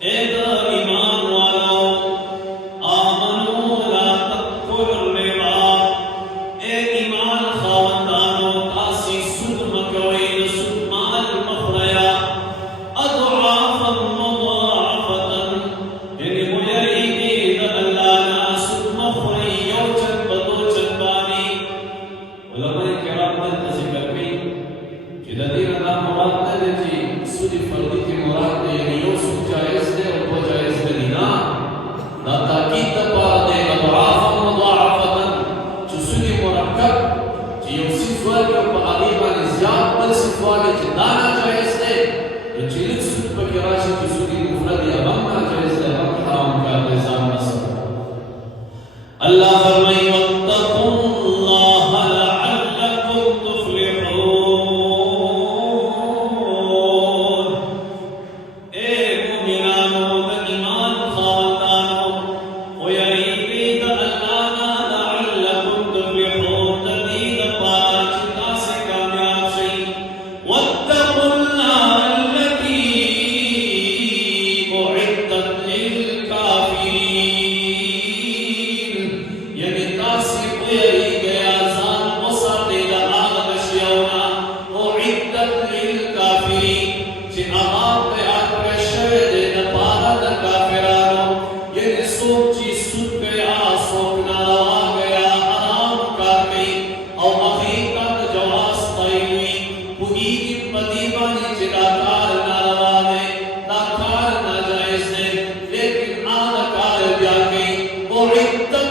اے دا ایمان والو آمنو لا تأکلوا الربا اے ایمان خاوندانو تاسی سود مکوئی سود مال مخریا اضعافا مضاعفتا یعنی مجریدی دا اللہ نا سود مخری یو چند بدو چند بانی علماء کرام دلتا ذکر کی کہ دین اللہ مراد دے جی سود فردی کی مراد دے یعنی یو سود جائز دے اور وہ جائز دے دینا نا تاکید پار دے اضعافا مضاعفتا چو سود مرکب چی یو سیدوال کے اوپر آلیبان زیاد بل سیدوالی چی دانا جائز دے تو چیلک سود پر کراشی کی سودی مفرد یا بمنا جائز دے ہم حرام کا نظام نصر اللہ فرمائی وَاتَّقُوا اللَّهَ لَعَلَّكُمْ تُفْلِحُونَ اے مومنانو دا ایمان خاندانو ویریدی دا اللہ نا لعلکم تفلحون دا دید پارا چتا سے کامیاب شئی واتقوا النار التي أعدت للكافرين یعنی تاسی ویری گیا زان وساطی دا آغا شیونا أعدت للكافرين چی آغاب پہ آکر شوے دے دا پارا دا کافرانو یعنی سوک چی سود گیا سوک ناروا گیا حرام کار گئی او حقیقت جواز طیوی پوئی کی پدیبانی چی دا کار ناروا دے دا کار ناجائز دے لیکن آغا کار بیا گئی أعدت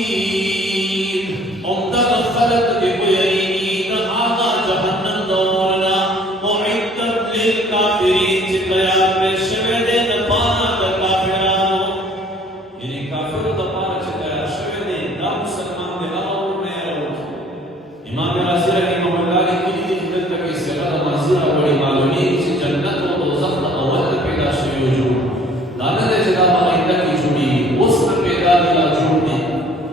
للكافرين امدد خلق دے ویرینی دا آغا جہنم دورنا أعدت للكافرين چی تیار پہ شوے دے دا پانا دا کافرانو یعنی کافر دا پانا چی تیار شوے دے دا مسلمان دے آور میں روٹ امام راضی رحمہ اللہ کی لیے حضرت تک اس جگہ منظورہ بڑی معلومی چی جنت و دوزخ دا اول پیدا شوی وجود دانا دے جدا آئندہ کی جوڑی اس میں پیدا دلا جوڑ دی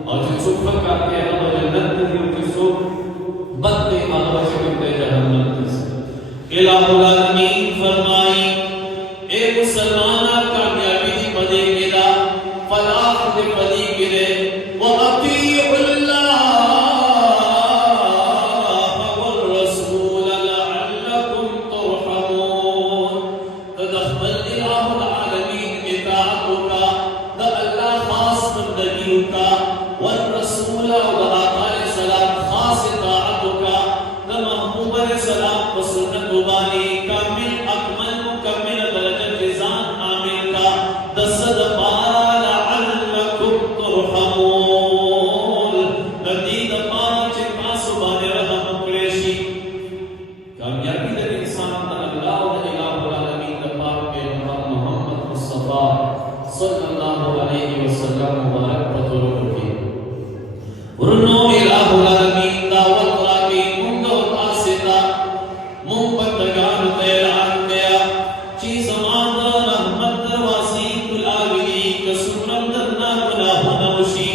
اور جن سکھر کہتے ہیں اللہ جنت دی ان کی سکھ بد دے آغا شکرتے جہنم تس الہ العالمین فرمائی اے مسلمانہ کامیابی دی پدے گدا فلاح دی پدے گدے وَأَطِيعُوا اللَّهَ وَالرَّسُولَ لَعَلَّكُمْ تُرْحَمُونَ تدخل الہ العالمین اطاعتو کا دا اللہ خاص بندگیوں کا والرسول و آقا علیہ السلام خاص اطاعتو کا دا محبوب علیہ السلام و سنت بانی کامل اکمل مکمل درجت جزان عامل کا دا صدقارا لعلکم ترحمون دید پارا چکا سبان رحم اکریشی کامیابی در انسان دا اللہ و الہ العالمین دا پاک پیغمبر محمد مصطفیٰ صلی اللہ علیہ وسلم مبارک بطور کی ورنو الہ العالمین دعوت راکی مندو تاستا منبتگان تیران دیا چی زمان دا رحمت درواسی کلاوی کسورت درنا گناہ نوشی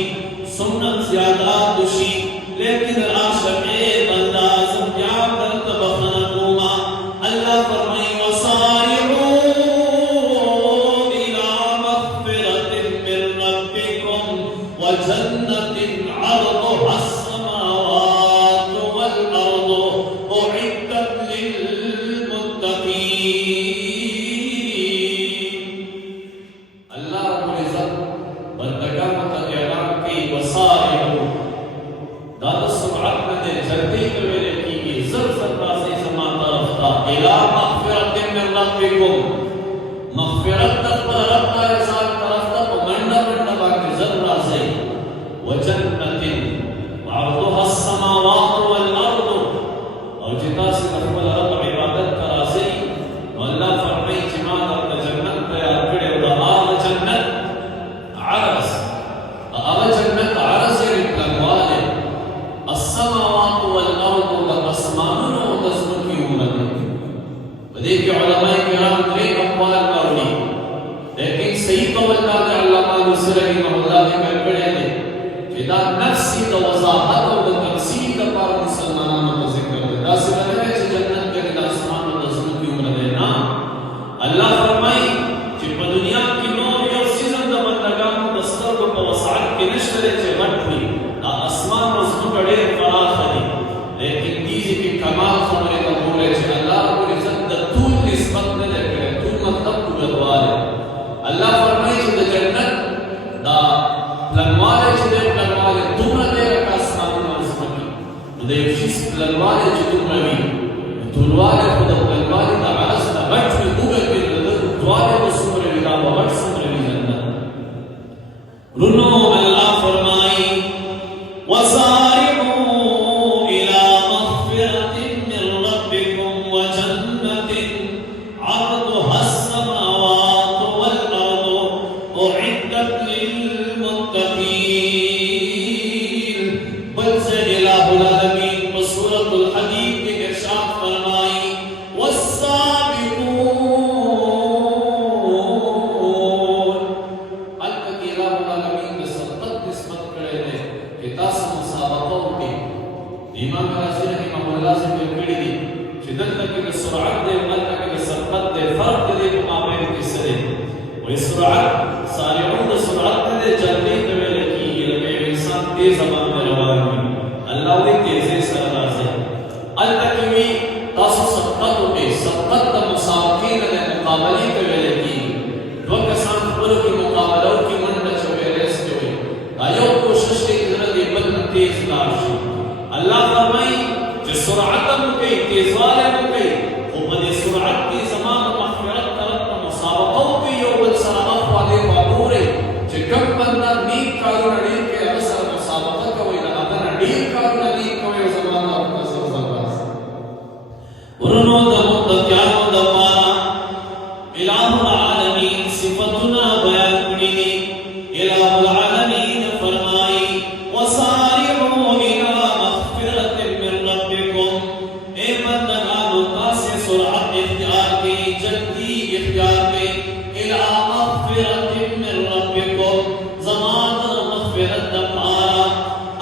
سنت زیادہ دوشی لیکن راشق بندہ زمجاب در تبخن قوما اللہ فرمائی وصارعوا الى مغفرت من ربکم وجنت عرضها السماوات والارض أعدت للمتقين اللہ رب العزت بندگان کا اعلان کی وسائل داد سمعت میں دے جلدی کروے کی گی زلزل راسی سماتا رفتا الہ مغفرت من ربکم مغفرت تک پر رب کا احسان کرفتا تو منڈا منڈا باقی زل راسے وجنت وعرضها السماوات والارض اور جتا سے نفل رب عبادت کا راسے واللہ فرمائی جماعت اپنا جنت تیار کرے اور آل جنت عرض آل جنت عرض لکلوالے السماوات والارض والاسمان وتزمن کی عمرت دیکھ علماء کرام ترے اقوال کروڑی لیکن صحیح قول کا دے علامہ نصر رحمہ اللہ نے کرکڑے دے جدا نفسی دا وضاحت و دا تقسیم دا پار مسلمانان کا ذکر دے دا سے لگے چھے جنت کے دا اسمان و دا زمن کی عمر دینا اللہ فرمائی والے اللہ فرمائے چې د جنت دا پلنواله چې د پلنواله دومره دی لکه اسمانونه او ځمکه نو د یو شي پلنواله چې دومره وي طولواله خو د پلنوالي د عرض نه غټ وي اوږد وي د ده اوږدوالی به څومره وي دا به غټ څومره وي جنت رونو الله فرمایي وسارعوا إلى مغفرة من ربكم وجنة عرضها السماوات والأرض أعدت للمتقين بل سے الہ العالمین بسورة الحدید کے ارشاد فرمائی والسابقون البتہ الہ العالمین کے سبقت نسبت کرے دے کہ تاسو مسابقوں کی امام راضی رحمہ اللہ سے کړي دي چې دلته کې سرعت دی دلته کې سبقت دی فرق دی په مابین کې سره وې سرعت سارعون د سرعت دی جلدی ته ویل کېږي لکه انسان تیز باندې روان وي الله دې تیزی سره راځي البته کې وي تاسو سبقت کې سبقت د مسابقین د مقابلې ته ویل کېږي دوه کسان خپلو کې مقابلو کې منډه چوي ریس کوي دا یو کوشش دی چې دې بل تیز لاړ شي اللہ فرمائی کہ سرعت مکئی تیزوالے مکئی وہ بدے سرعت کی زمان مغفرت طرف مسابقوں کی یو بل سرعت والے بابورے کہ کم بندہ نیک کارو نڈیر کے اثر مسابقت کوئی نہ اگر نڈیر کارو نڈیر کوئی زمان اپنا سرزاز ورنو دمت دکیانو دمارا الہ العالمین صفتنا بیان کنی الہ العالمین فرمائی وسارعوا إلى مغفرة من ربكم اے بندگانو تاسے سرعت اختیار کی جلدی اختیار کی إلى مغفرة من ربكم زمان مغفرت دمارا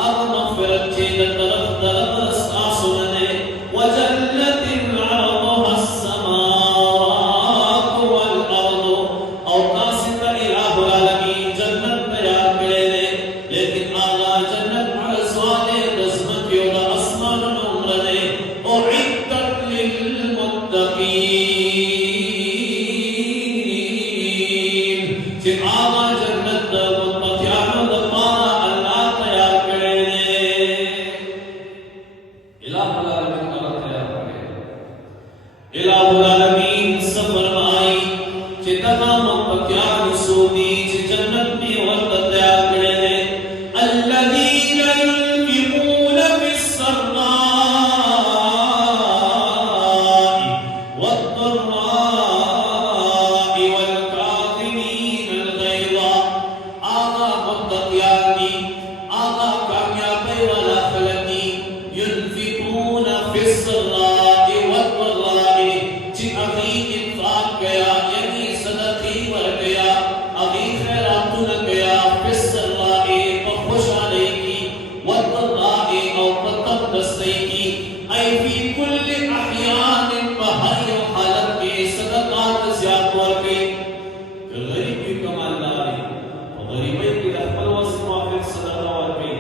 اب مغفرت چید طرف درد رساسنے وجنة عرضها السماوات والأرض او تاسے تا الہ العالمین جنت تیار کرے دے لیکن آغا جنت عرضوانے دزمت یودا اسمان نمرنے اعدت للمتقین کہ آغا جنت متقیان دمارا اللہ تیار کرے دے الہ العالمین اللہ تیار کرے الہ العالمین سفر آئی کہ تمام متقیان سودی کہ جنت میں وقت تیار کرے دے الذين ينفقون في السراء والضراء والكاظمين الغيظ آغا متقیانی آغا کامیابی والا خلقی ينفقون في السراء والضراء جی اغی انفاق گیا یعنی صدقی ور گیا اغی خیراتون گیا في السراء خوش آنے کی والضراء او تقدستے کی ای فی کل احیان بہر یو حالت کے صدقات زیاد ورگے غریب کی کمالداری غریبی کی دخل وصف موافق صدقہ ورگے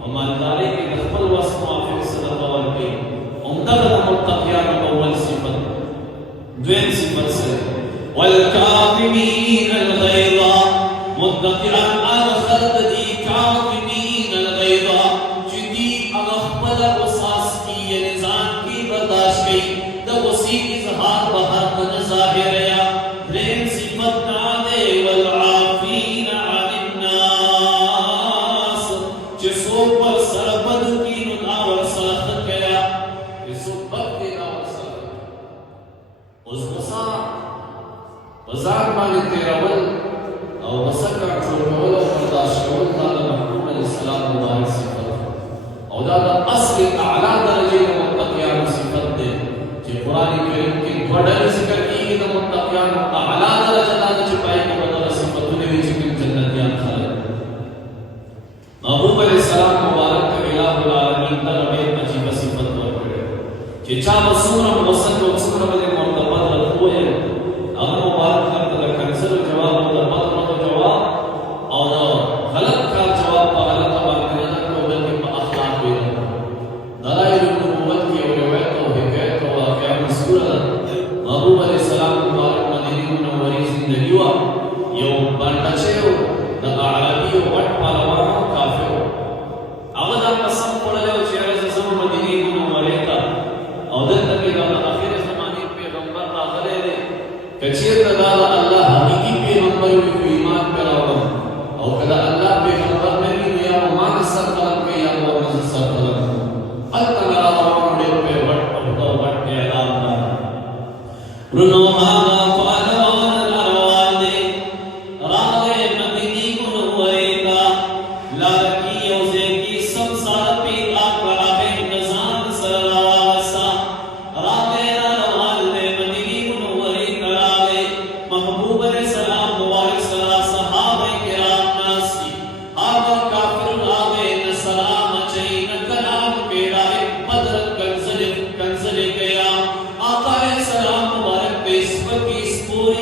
ومالداری کی دخل وصف موافق صدقہ ورگے امدغل متقیان اول صفت دوین صفت سے والکاظمین الغیظ متقیان آخر دی کاظمین الغیظ جدی اغفل وساس کی نظام کی برداشت کی دا وسیع اظہار بہر من ظاہر یا دین صفت نادے والعافین عن الناس جسو پر سربد کی نتاور سرخت کیا جسو بد کی نتاور سرخت اس بسا بزار مالی تیرا ول او بسکر چوکول او برداشت کول دا محمود علیہ السلام اللہ صفت او دا اصل اعلیٰ درجے متقیان صفت دے کہ قرآن کریم کی بڑا ذکر کی دا متقیان اعلیٰ درجہ دا چپائی کے بدر صفت نے چکن جنتیان خالد محمود علیہ السلام مبارک کا الہ العالمین در ابید عجیب صفت ورکڑے کہ چاہ بسورم وسط و بسورم دے مرتبت رکھوئے اگر مبارک کرتا دا کنسل جواب و دا بطر و جواب اور غلط کا جواب پا غلط باقی نظر کو بلکہ پا اخلاق بھی رہا دلائل النبوت کی اور روایت و حکایت و واقعہ مسئول محبوب علیہ السلام مبارک مدینی منوری زندگی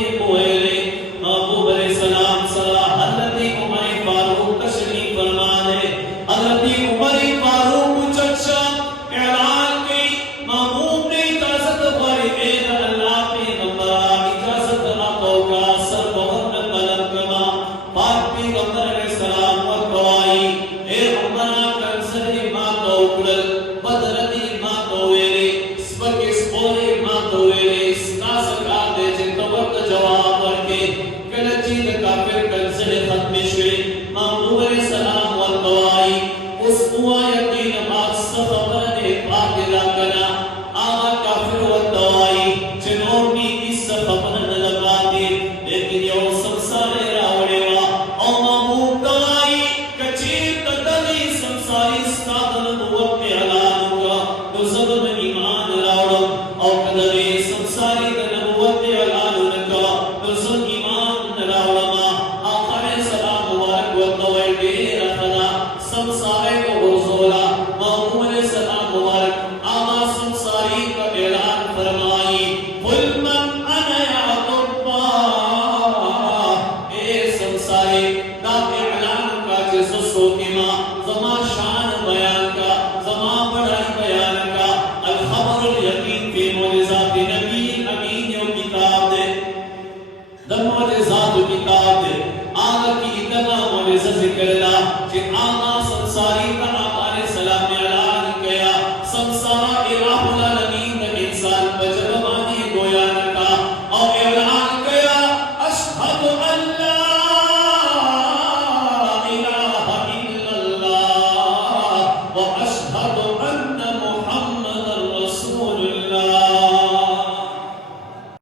صدیق ہوئے محبوب علیہ السلام صلاح حضرت عمر فاروق تشریف فرما دے حضرت عمر فاروق چچا اعلان کی محبوب نے اجازت پر اے اللہ پیغمبر اجازت آقا کا سر بہت طلب کما پاک پیغمبر علیہ السلام و گواہی اے عمر کنسر ما کوکل بدرتی ما کویلے سپک سپورے ما کویلے سنا سکا دے جن وقت جواب ورکے کلچی کافر کنسر ختم شوی محبوب علیہ السلام و گواہی اس ہوا یقین بات سفر نے پاک لاکنا آغا کافر و گواہی جنہوں کی اس سفر نلگا دی لیکن یہ سمسارے راوڑے وا او محبوب گواہی کچیر قدلی سمساری استادن نبوت اعلان کا تو سبب ایمان راوڑا او قدلی سمساری نبوت اعلان کا تو سب ایمان راوڑا ما آخر سلام مبارک و قوی دیر خدا سمسارے کو حضورا محبوب علیہ السلام مبارک آغا سمساری کا اعلان فرمائی قل من انا یا قربا اے سمساری دا اعلان کا جس سوکما زما شان بیان کا زما بڑائی بیان کا الخبر الیقین فی معجزات نبی امین یو کتاب دے در معجزات کتاب دے آغا کی اتنا معجزہ ذکر اللہ کہ آغا